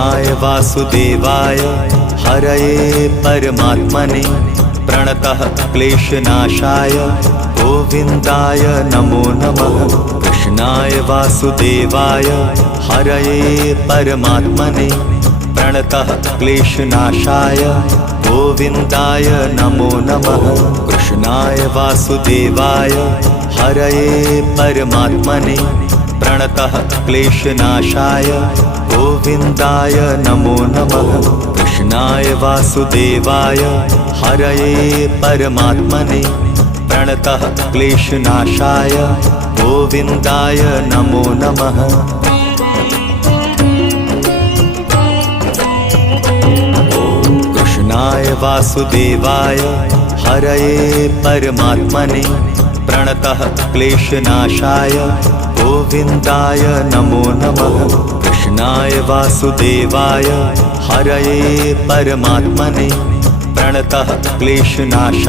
कृष्णाय वासुदेवाय हरये परमात्मने प्रणतः क्लेशनाशाय गोविन्दाय नमो नमः। कृष्णाय वासुदेवाय हरये परमात्मने प्रणतः क्लेशनाशाय गोविन्दाय नमो नमः। कृष्णाय वासुदेवाय हरये परमात्मने प्रणतः क्लेशनाशाय गोविन्दाय नमो नमः। कृष्णाय वासुदेवाय हरये परमात्मने प्रणतः क्लेशनाशाय गोविन्दाय नमो नमः। कृष्णाय वासुदेवाय हरये परमात्मने प्रणतः क्लेशनाशाय गोविन्दाय नमो नमः। कृष्णाय वासुदेवाय हरये परमात्मने प्रणतः क्लेशनाशाय